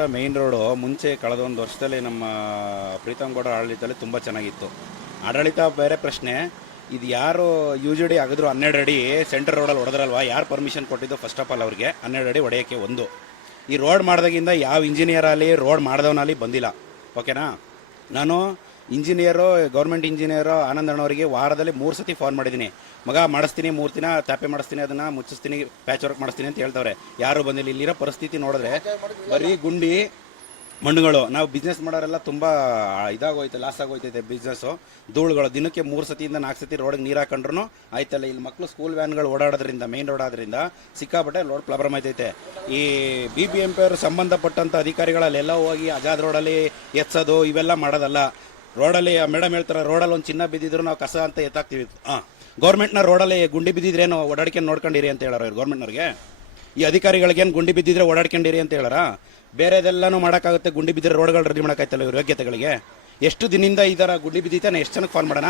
ಸಾರೋಜನಕರ main road ಮುಂಚೆ ಕಳೆದ ಒಂದು ವರ್ಷದಲ್ಲಿ ನಮ್ಮ ಪ್ರೀತಮ್ ಗೌಡ ಆಡಳಿತದಲ್ಲಿ ತುಂಬ ಚೆನ್ನಾಗಿತ್ತು. ಆಡಳಿತ ಬೇರೆ ಪ್ರಶ್ನೆ, ಇದು ಯಾರು ಡಿ ಆಗಿದ್ರು 12 ಅಡಿ ಸೆಂಟ್ರ್ ರೋಡಲ್ಲಿ ಹೊಡೆದ್ರಲ್ವ, ಯಾರು ಪರ್ಮಿಷನ್ ಕೊಟ್ಟಿದ್ದು ಫಸ್ಟ್ ಆಫ್ ಆಲ್ ಅವ್ರಿಗೆ 12 ಅಡಿ ಹೊಡೆಯೋಕ್ಕೆ. ಒಂದು ಈ ರೋಡ್ ಮಾಡಿದಾಗಿಂದ ಯಾವ ಇಂಜಿನಿಯರ್ ಆಗಲಿ ರೋಡ್ ಮಾಡಿದವನಲ್ಲಿ ಬಂದಿಲ್ಲ. ಓಕೆನಾ, ನಾನು ಇಂಜಿನಿಯರು ಗೌರ್ಮೆಂಟ್ ಇಂಜಿನಿಯರು ಆನಂದಣ್ಣವರಿಗೆ ವಾರದಲ್ಲಿ 3 ಸತಿ ಫೋನ್ ಮಾಡಿದ್ದೀನಿ. ಮಗ ಮಾಡಿಸ್ತೀನಿ, 3 ದಿನ ತಾಪೆ ಮಾಡಿಸ್ತೀನಿ, ಅದನ್ನು ಮುಚ್ಚಿಸ್ತೀನಿ, ಪ್ಯಾಚ್ ವರ್ಕ್ ಮಾಡಿಸ್ತೀನಿ ಅಂತ ಹೇಳ್ತವ್ರೆ. ಯಾರು ಬಂದಿಲ್ಲ. ಇಲ್ಲಿರೋ ಪರಿಸ್ಥಿತಿ ನೋಡಿದ್ರೆ ಬರೀ ಗುಂಡಿ ಮಣ್ಣುಗಳು. ನಾವು ಬಿಸ್ನೆಸ್ ಮಾಡೋರೆಲ್ಲ ತುಂಬ ಇದಾಗೋಯ್ತು, ಲಾಸ್ ಆಗೋಯ್ತೈತೆ ಬಿಸ್ನೆಸ್ಸು. ಧೂಳುಗಳು ದಿನಕ್ಕೆ 3 ಸತಿಯಿಂದ 4 ಸತಿ ರೋಡಿಗೆ ನೀರು ಹಾಕೊಂಡ್ರು ಆಯ್ತಲ್ಲ. ಇಲ್ಲಿ ಮಕ್ಕಳು ಸ್ಕೂಲ್ ವ್ಯಾನ್ಗಳು ಓಡಾಡೋದ್ರಿಂದ, ಮೇನ್ ರೋಡ್ ಆದ್ರಿಂದ ಸಿಕ್ಕಾಪಟ್ಟೆ ರೋಡ್ ಪ್ರಾಬ್ಲಮ್ ಆಯ್ತೈತೆ. ಈ BBMP ಅವರು ಸಂಬಂಧಪಟ್ಟಂಥ ಅಧಿಕಾರಿಗಳಲ್ಲೆಲ್ಲ ಹೋಗಿ ಅಜಾದ್ ರೋಡಲ್ಲಿ ಎತ್ಸೋದು ಇವೆಲ್ಲ ಮಾಡೋದಲ್ಲ. ರೋಡಲ್ಲಿ ಮೇಡಮ್ ಹೇಳ್ತಾರೆ, ರೋಡಲ್ಲಿ ಒಂದು ಚಿನ್ನ ಬಿದ್ದಿದ್ರು ನಾವು ಕಸ ಅಂತ ಎತ್ತಾಕ್ತೀವಿ. ಗೌರ್ಮೆಂಟ್ನ ರೋಡಲ್ಲಿ ಗುಂಡಿ ಬಿದ್ದಿದ್ರೇನು ಓಡಾಡ್ಕೊಂಡು ನೋಡ್ಕೊಂಡಿರಿ ಅಂತ ಹೇಳೋರು ಇವ್ರು ಗೌರ್ಮೆಂಟ್ನವ್ರಿಗೆ. ಈ ಅಧಿಕಾರಿಗಳಿಗೇನು ಗುಂಡಿ ಬಿದ್ದಿದ್ರೆ ಓಡಾಡ್ಕೊಂಡಿರಿ ಅಂತ ಹೇಳಾರ? ಬೇರೆದೆಲ್ಲನೂ ಮಾಡೋಕ್ಕಾಗುತ್ತೆ, ಗುಂಡಿ ಬಿದ್ದರೆ ರೋಡ್ಗಳು ರೆಡಿ ಮಾಡೋಕ್ಕಾಯ್ತಲ್ಲ ಇವ್ರ ಯೋಗ್ಯತೆಗಳಿಗೆ. ಎಷ್ಟು ದಿನದಿಂದ ಈ ಥರ ಗುಂಡಿ ಬಿದ್ದಿತ್ತೆ, ಎಷ್ಟು ಜನಕ್ಕೆ ಫಾಲ್ ಮಾಡೋಣ?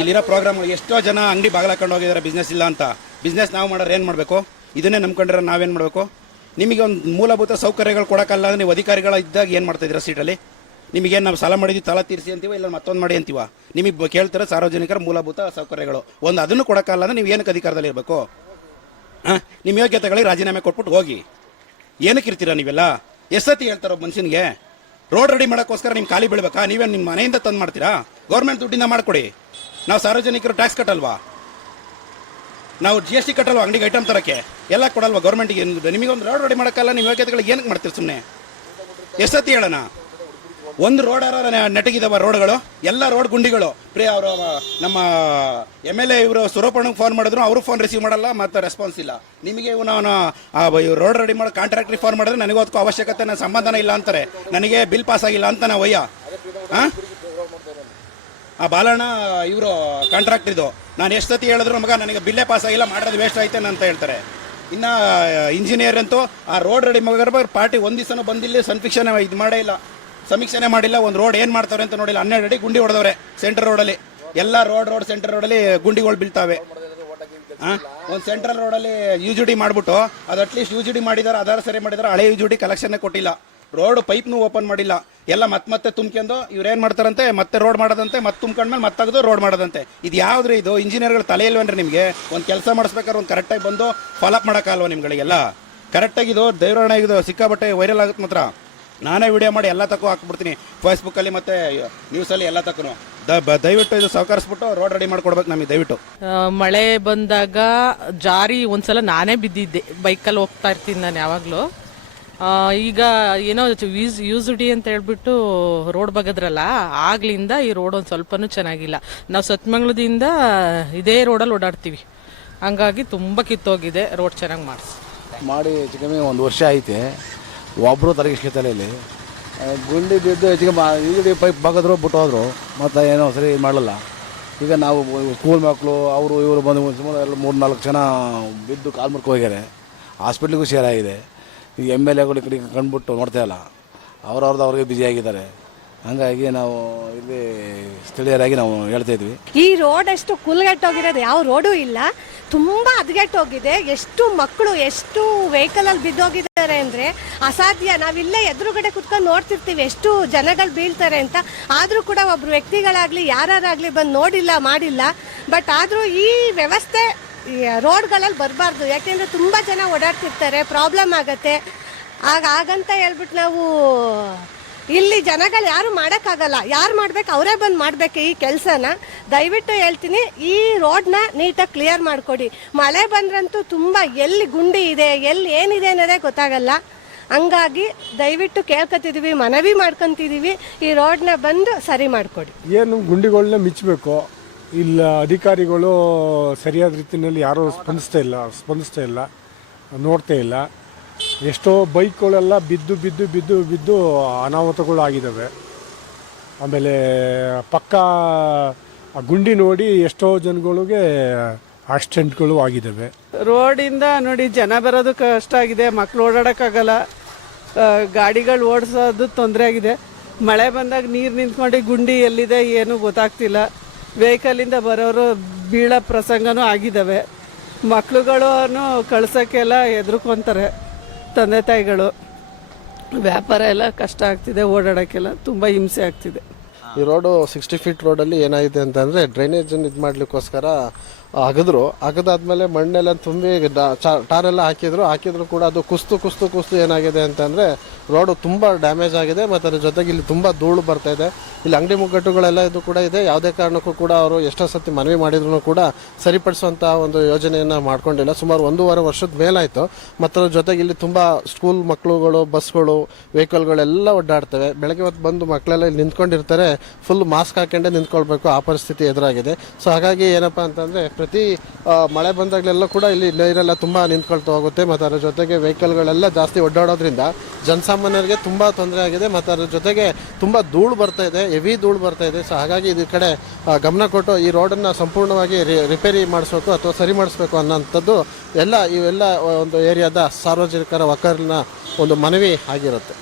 ಇಲ್ಲಿರೋ ಪ್ರೋಗ್ರಾಮ್ ಎಷ್ಟೋ ಜನ ಅಂಗಡಿ ಬಾಗಿಲಾಕೊಂಡು ಹೋಗಿದ್ದಾರೆ ಬಿಸ್ನೆಸ್ ಇಲ್ಲ ಅಂತ. ಬಿಸ್ನೆಸ್ ನಾವು ಮಾಡೋರು ಏನು ಮಾಡಬೇಕು? ಇದನ್ನೇ ನಂಬ್ಕೊಂಡಿರೋ ನಾವೇನು ಮಾಡಬೇಕು? ನಿಮಗೆ ಒಂದು ಮೂಲಭೂತ ಸೌಕರ್ಯಗಳು ಕೊಡೋಕ್ಕಲ್ಲ ಅಂದರೆ ನೀವು ಅಧಿಕಾರಿಗಳ ಇದ್ದಾಗ ಏನು ಮಾಡ್ತಾಯಿದ್ದೀರಾ ಸೀಟಲ್ಲಿ? ನಿಮಗೇನು ನಾವು ಸಾಲ ಮಾಡಿದ್ವಿ ಸಾಲ ತೀರಿಸಿ ಅಂತೀವ, ಇಲ್ಲ ಮತ್ತೊಂದು ಮಾಡಿ ಅಂತೀವ? ನಿಮಗೆ ಕೇಳ್ತಾರೆ ಸಾರ್ವಜನಿಕರ ಮೂಲಭೂತ ಸೌಕರ್ಯಗಳು ಒಂದು, ಅದನ್ನು ಕೊಡೋಕ್ಕಲ್ಲ ಅಂದರೆ ನೀವು ಏನಕ್ಕೆ ಅಧಿಕಾರದಲ್ಲಿ ಇರಬೇಕು? ನಿಮ್ಮ ಯೋಗ್ಯತೆಗಳಿಗೆ ರಾಜೀನಾಮೆ ಕೊಟ್ಬಿಟ್ಟು ಹೋಗಿ. ಏನಕ್ಕೆ ಇರ್ತೀರಾ ನೀವೆಲ್ಲ? ಎಷ್ಟತಿ ಹೇಳ್ತಾರೋ ಮನುಷ್ಯನಿಗೆ? ರೋಡ್ ರೆಡಿ ಮಾಡೋಕ್ಕೋಸ್ಕರ ನಿಮ್ಮ ಖಾಲಿ ಬೀಳ್ಬೇಕಾ? ನೀವೇನು ನಿಮ್ಮ ಮನೆಯಿಂದ ತಂದು ಮಾಡ್ತೀರಾ? ಗೌರ್ಮೆಂಟ್ ದುಡ್ಡಿಂದ ಮಾಡಿಕೊಡಿ. ನಾವು ಸಾರ್ವಜನಿಕರು ಟ್ಯಾಕ್ಸ್ ಕಟ್ಟಲ್ವಾ? ನಾವು GST ಕಟ್ಟಲ್ವಾ ಅಂಗಡಿಗೆ ಐಟಮ್ ತರೋಕ್ಕೆ? ಎಲ್ಲ ಕೊಡಲ್ವಾ ಗೌರ್ಮೆಂಟಿಗೆ? ನಿಮಗೊಂದು ರೋಡ್ ರೆಡಿ ಮಾಡೋಕ್ಕಲ್ಲ, ನಿಮ್ಮ ಯೋಗ್ಯತೆಗಳಿಗೆ ಏನಕ್ಕೆ ಮಾಡ್ತೀರಿ ಸುಮ್ಮನೆ? ಎಷ್ಟತಿ ಹೇಳೋಣ? ಒಂದು ರೋಡ್ ನೆಟಗಿದಾವ ರೋಡ್ಗಳು, ಎಲ್ಲ ರೋಡ್ ಗುಂಡಿಗಳು. ಅವರು ನಮ್ಮ MLA ಇವರು ಸುರಪಣ್ಣಗೆ ಫೋನ್ ಮಾಡಿದ್ರು, ಅವರು ಫೋನ್ ರಿಸೀವ್ ಮಾಡಲ್ಲ, ಮತ್ತು ರೆಸ್ಪಾನ್ಸ್ ಇಲ್ಲ. ನಿಮಗೆ ರೋಡ್ ರೆಡಿ ಮಾಡೋ ಕಾಂಟ್ರಾಕ್ಟ್ರಿಗೆ ಫೋನ್ ಮಾಡಿದ್ರೆ ನನಗೆ ಅದಕ್ಕೂ ಅವಶ್ಯಕತೆ, ನನ್ನ ಸಂಬಂಧನ ಇಲ್ಲ ಅಂತಾರೆ. ನನಗೆ ಬಿಲ್ ಪಾಸ್ ಆಗಿಲ್ಲ ಅಂತ ನಾವು ವಯ್ಯ. ಆ ಬಾಲಣ್ಣ ಇವರು ಕಾಂಟ್ರಾಕ್ಟ್ ಇದು, ನಾನು ಎಷ್ಟು ಸತಿ ಹೇಳಿದ್ರು ಮಗ ನನಗೆ ಬಿಲ್ಲೇ ಪಾಸ್ ಆಗಿಲ್ಲ, ಮಾಡೋದು ವೇಸ್ಟ್ ಆಯ್ತೇನೆ ಅಂತ ಹೇಳ್ತಾರೆ. ಇನ್ನು ಇಂಜಿನಿಯರ್ ಅಂತೂ ಆ ರೋಡ್ ರೆಡಿ ಮಗ ಪಾರ್ಟಿ ಒಂದು ದಿವಸನೂ ಬಂದಿಲ್ಲ, ಸನ್ಫಿಕ್ಷನ್ ಇದು ಮಾಡೇ ಇಲ್ಲ, ಸಮೀಕ್ಷೆನೇ ಮಾಡಿಲ್ಲ. ಒಂದು ರೋಡ್ ಏನು ಮಾಡ್ತಾರೆ ಅಂತ ನೋಡಿಲ್ಲ. 12 ಅಡಿ ಗುಂಡಿ ಹೊಡೆದವ್ರೆ ಸೆಂಟ್ರಲ್ ರೋಡಲ್ಲಿ. ಎಲ್ಲ ರೋಡ್ ಸೆಂಟ್ರಲ್ ರೋಡಲ್ಲಿ ಗುಂಡಿಗಳು ಬೀಳ್ತಾವೆ. ಒಂದು ಸೆಂಟ್ರಲ್ ರೋಡಲ್ಲಿ UGD ಮಾಡಿಬಿಟ್ಟು, ಅದು ಅಟ್ಲೀಸ್ಟ್ UGD ಮಾಡಿದಾರೆ, ಆಧಾರ ಸರಿ ಮಾಡಿದಾರೆ, ಹಳೆ UGD ಕಲೆಕ್ಷನ್ನೇ ಕೊಟ್ಟಿಲ್ಲ. ರೋಡ್ ಪೈಪ್ನು ಓಪನ್ ಮಾಡಿಲ್ಲ. ಎಲ್ಲ ಮತ್ತೆ ತುಂಬ್ಕೊಂಡು ಇವ್ರೇನು ಮಾಡ್ತಾರಂತೆ, ಮತ್ತೆ ರೋಡ್ ಮಾಡೋದಂತೆ, ಮತ್ತೆ ತುಂಬ್ಕೊಂಡ್ಮೇಲೆ ಮತ್ತೆ ತೆಗೆದು ರೋಡ್ ಮಾಡೋದಂತೆ. ಇದು ಯಾವ್ದ್ರಿ ಇದು? ಇಂಜಿನಿಯರ್ಗಳು ತಲೆ ಇಲ್ವೇನ್ರಿ ನಿಮಗೆ? ಒಂದು ಕೆಲಸ ಮಾಡಿಸ್ಬೇಕಾದ್ರೆ ಒಂದು ಕರೆಕ್ಟಾಗಿ ಬಂದು ಫಾಲೋಅಪ್ ಮಾಡೋಕ್ಕಲ್ವ ನಿಮ್ಗಳಿಗೆಲ್ಲ? ಕರೆಕ್ಟಾಗಿದು ದೇವರಣ ಇದು ಸಿಕ್ಕಾಬಟ್ಟೆ ವೈರಲ್ ಆಗುತ್ತೆ. ಮಾತ್ರ ನಾನೇ ವಿಡಿಯೋ ಮಾಡಿ ಎಲ್ಲ ತಕ್ಕೂ ಹಾಕ್ಬಿಡ್ತೀನಿ ಫೇಸ್ಬುಕ್ಕಲ್ಲಿ ಮತ್ತು ನ್ಯೂಸಲ್ಲಿ ಎಲ್ಲ ತಕ್ಕೂ. ದಯವಿಟ್ಟು ಇದು ಸಹಕರಿಸ್ಬಿಟ್ಟು ರೋಡ್ ರೆಡಿ ಮಾಡ್ಕೊಡ್ಬೇಕು ನಮಗೆ ದಯವಿಟ್ಟು. ಮಳೆ ಬಂದಾಗ ಜಾರಿ ಒಂದ್ಸಲ ನಾನೇ ಬಿದ್ದಿದ್ದೆ, ಬೈಕಲ್ಲಿ ಹೋಗ್ತಾ ಇರ್ತೀನಿ ನಾನು ಯಾವಾಗಲೂ. ಈಗ ಏನೋ UGD ಅಂತ ಹೇಳ್ಬಿಟ್ಟು ರೋಡ್ ಬಗದ್ರಲ್ಲ, ಆಗ್ಲಿಂದ ಈ ರೋಡ್ ಒಂದು ಸ್ವಲ್ಪನೂ ಚೆನ್ನಾಗಿಲ್ಲ. ನಾವು ಸತ್ಮಂಗ್ಲದಿಂದ ಇದೇ ರೋಡಲ್ಲಿ ಓಡಾಡ್ತೀವಿ, ಹಂಗಾಗಿ ತುಂಬ ಕಿತ್ತೋಗಿದೆ. ರೋಡ್ ಚೆನ್ನಾಗಿ ಮಾಡಿ ಹೆಚ್ಚು ಕಮ್ಮಿ 1 ವರ್ಷ ಐತೆ. ಒಬ್ಬರು ತಲೆಗಿಸ್ಲಿ ತಲೆಯಲ್ಲಿ ಗುಂಡಿ ಬಿದ್ದು ಹೆಚ್ಚಿಗೆ UGD ಪೈಪ್ ಬಗದ್ರು ಬಿಟ್ಟು ಹೋದ್ರು, ಮತ್ತು ಏನೋ ಸರಿ ಮಾಡಲ್ಲ. ಈಗ ನಾವು ಸ್ಕೂಲ್ ಮಕ್ಕಳು ಅವರು ಇವರು ಬಂದು ಸುಮಾರು 3-4 ಜನ ಬಿದ್ದು ಕಾಲು ಮುರ್ಕೊ ಹೋಗ್ಯಾರೆ. ಹಾಸ್ಪಿಟ್ಲಿಗೂ ಸೇರಾಗಿದೆ. ಈಗ MLAಗಳು ಕಡೆ ಕಂಡುಬಿಟ್ಟು ನೋಡ್ತಾ ಇಲ್ಲ, ಅವ್ರಿಗೆ ಬ್ಯುಸಿ ಆಗಿದ್ದಾರೆ. ಹಂಗಾಗಿ ನಾವು ಇಲ್ಲಿ ಸ್ಥಳೀಯರಾಗಿ ನಾವು ಹೇಳ್ತಾ ಇದ್ವಿ, ಈ ರೋಡ್ ಅಷ್ಟು ಕುಲ್ಗೆಟ್ಟೋಗಿರೋದು ಯಾವ ರೋಡು ಇಲ್ಲ, ತುಂಬ ಹದಗೆಟ್ಟೋಗಿದೆ. ಎಷ್ಟು ಮಕ್ಕಳು ಎಷ್ಟು ವೆಹಿಕಲಲ್ಲಿ ಬಿದ್ದೋಗಿದ್ದಾರೆ ಅಂದರೆ ಅಸಾಧ್ಯ. ನಾವಿಲ್ಲೇ ಎದುರುಗಡೆ ಕುತ್ಕೊಂಡು ನೋಡ್ತಿರ್ತೀವಿ ಎಷ್ಟು ಜನಗಳು ಬೀಳ್ತಾರೆ ಅಂತ. ಆದರೂ ಕೂಡ ಒಬ್ಬರು ವ್ಯಕ್ತಿಗಳಾಗಲಿ ಯಾರಾಗಲಿ ಬಂದು ನೋಡಿಲ್ಲ, ಮಾಡಿಲ್ಲ. ಬಟ್ ಆದರೂ ಈ ವ್ಯವಸ್ಥೆ ರೋಡ್ಗಳಲ್ಲಿ ಬರಬಾರ್ದು. ಯಾಕೆಂದರೆ ತುಂಬ ಜನ ಓಡಾಡ್ತಿರ್ತಾರೆ, ಪ್ರಾಬ್ಲಮ್ ಆಗುತ್ತೆ. ಹಾಗಂತ ಹೇಳ್ಬಿಟ್ಟು ನಾವು ಇಲ್ಲಿ ಜನಗಳು ಯಾರು ಮಾಡೋಕ್ಕಾಗಲ್ಲ. ಯಾರು ಮಾಡ್ಬೇಕು ಅವರೇ ಬಂದು ಮಾಡಬೇಕು ಈ ಕೆಲಸನ. ದಯವಿಟ್ಟು ಹೇಳ್ತೀನಿ, ಈ ರೋಡ್ನ ನೀಟಾಗಿ ಕ್ಲಿಯರ್ ಮಾಡಿಕೊಡಿ. ಮಳೆ ಬಂದ್ರಂತೂ ತುಂಬ ಎಲ್ಲಿ ಗುಂಡಿ ಇದೆ, ಎಲ್ಲಿ ಏನಿದೆ ಅನ್ನೋದೇ ಗೊತ್ತಾಗಲ್ಲ. ಹಂಗಾಗಿ ದಯವಿಟ್ಟು ಕೇಳ್ಕೊತಿದ್ದೀವಿ, ಮನವಿ ಮಾಡ್ಕೊತಿದ್ದೀವಿ, ಈ ರೋಡ್ನ ಬಂದು ಸರಿ ಮಾಡಿಕೊಡಿ. ಏನು ಗುಂಡಿಗಳನ್ನ ಮಿಚ್ಚಬೇಕು, ಇಲ್ಲ ಅಧಿಕಾರಿಗಳು ಸರಿಯಾದ ರೀತಿಯಲ್ಲಿ ಯಾರೂ ಸ್ಪಂದಿಸ್ತಾ ಇಲ್ಲ, ನೋಡ್ತಾ ಇಲ್ಲ. ಎಷ್ಟೋ ಬೈಕ್ಗಳೆಲ್ಲ ಬಿದ್ದು ಅನಾಹುತಗಳು ಆಗಿದ್ದಾವೆ. ಆಮೇಲೆ ಪಕ್ಕ ಗುಂಡಿ ನೋಡಿ ಎಷ್ಟೋ ಜನಗಳಿಗೆ ಆಕ್ಸಿಡೆಂಟ್ಗಳು ಆಗಿದ್ದಾವೆ. ರೋಡಿಂದ ನೋಡಿ ಜನ ಬರೋದು ಕಷ್ಟ ಆಗಿದೆ, ಮಕ್ಕಳು ಓಡಾಡೋಕ್ಕಾಗಲ್ಲ, ಗಾಡಿಗಳು ಓಡಿಸೋದು ತೊಂದರೆ ಆಗಿದೆ. ಮಳೆ ಬಂದಾಗ ನೀರು ನಿಂತ್ಕೊಂಡು ಗುಂಡಿ ಎಲ್ಲಿದೆ ಏನು ಗೊತ್ತಾಗ್ತಿಲ್ಲ. ವೆಹಿಕಲಿಂದ ಬರೋರು ಬೀಳೋ ಪ್ರಸಂಗನೂ ಆಗಿದ್ದಾವೆ. ಮಕ್ಳುಗಳನ್ನು ಕಳ್ಸೋಕ್ಕೆಲ್ಲ ಹೆದರ್ಕೊಂತಾರೆ ತಂದೆ ತಾಯಿಗಳು. ವ್ಯಾಪಾರ ಎಲ್ಲ ಕಷ್ಟ ಆಗ್ತಿದೆ, ಓಡಾಡೋಕ್ಕೆಲ್ಲ ತುಂಬ ಹಿಂಸೆ ಆಗ್ತಿದೆ. ಈ ರೋಡು 60 ಫೀಟ್ ರೋಡಲ್ಲಿ ಏನಾಗಿದೆ ಅಂತಂದರೆ ಡ್ರೈನೇಜನ್ನು ಇದು ಮಾಡಲಿಕ್ಕೋಸ್ಕರ ಅಗದಾದ್ಮೇಲೆ ಮಣ್ಣೆಲ್ಲ ತುಂಬಿ ಟಾರೆಲ್ಲ ಹಾಕಿದ್ರು ಕೂಡ ಅದು ಕುಸ್ತು ಏನಾಗಿದೆ ಅಂತಂದರೆ ರೋಡು ತುಂಬ ಡ್ಯಾಮೇಜ್ ಆಗಿದೆ. ಮತ್ತು ಅದ್ರ ಜೊತೆಗೆ ಇಲ್ಲಿ ತುಂಬ ಧೂಳು ಬರ್ತಾ ಇದೆ. ಇಲ್ಲಿ ಅಂಗಡಿ ಮುಗ್ಗಟ್ಟುಗಳೆಲ್ಲ ಇದು ಕೂಡ ಇದೆ. ಯಾವುದೇ ಕಾರಣಕ್ಕೂ ಕೂಡ ಅವರು ಎಷ್ಟೋ ಸತಿ ಮನವಿ ಮಾಡಿದ್ರು ಕೂಡ ಸರಿಪಡಿಸುವಂಥ ಒಂದು ಯೋಜನೆಯನ್ನು ಮಾಡ್ಕೊಂಡಿಲ್ಲ. ಸುಮಾರು 1.5 ವರ್ಷದ ಮೇಲಾಯಿತು. ಮತ್ತು ಅದ್ರ ಜೊತೆಗೆ ಇಲ್ಲಿ ತುಂಬ ಸ್ಕೂಲ್ ಮಕ್ಕಳುಗಳು, ಬಸ್ಗಳು, ವೆಹಿಕಲ್ಗಳೆಲ್ಲ ಒಡ್ಡಾಡ್ತವೆ. ಬೆಳಗ್ಗೆ ಹೊತ್ತು ಬಂದು ಮಕ್ಕಳೆಲ್ಲ ಇಲ್ಲಿ ನಿಂತ್ಕೊಂಡಿರ್ತಾರೆ, ಫುಲ್ ಮಾಸ್ಕ್ ಹಾಕೊಂಡೇ ನಿಂತ್ಕೊಳ್ಬೇಕು, ಆ ಪರಿಸ್ಥಿತಿ ಎದುರಾಗಿದೆ. ಸೊ ಹಾಗಾಗಿ ಏನಪ್ಪ ಅಂತಂದರೆ ಪ್ರತಿ ಮಳೆ ಬಂದಾಗಲೆಲ್ಲ ಕೂಡ ಇಲ್ಲಿ ನೀರೆಲ್ಲ ತುಂಬ ನಿಂತ್ಕೊಳ್ತಾ ಹೋಗುತ್ತೆ. ಮತ್ತು ಅದರ ಜೊತೆಗೆ ವೆಹಿಕಲ್ಗಳೆಲ್ಲ ಜಾಸ್ತಿ ಒಡ್ಡಾಡೋದ್ರಿಂದ ಜನಸಾಮಾನ್ಯರಿಗೆ ತುಂಬ ತೊಂದರೆ ಆಗಿದೆ. ಮತ್ತು ಅದ್ರ ಜೊತೆಗೆ ತುಂಬ ಧೂಳು ಬರ್ತಾ ಇದೆ, ಹೆವಿ ಧೂಳು ಬರ್ತಾ ಇದೆ. ಸೊ ಹಾಗಾಗಿ ಇದ್ರ ಕಡೆ ಗಮನ ಕೊಟ್ಟು ಈ ರೋಡನ್ನು ಸಂಪೂರ್ಣವಾಗಿ ರಿಪೇರಿ ಮಾಡಿಸ್ಬೇಕು ಅಥವಾ ಸರಿ ಮಾಡಿಸ್ಬೇಕು ಅನ್ನೋಂಥದ್ದು ಇವೆಲ್ಲ ಒಂದು ಏರಿಯಾದ ಸಾರ್ವಜನಿಕರ ಒಕ್ಕಲಿನ ಒಂದು ಮನವಿ ಆಗಿರುತ್ತೆ.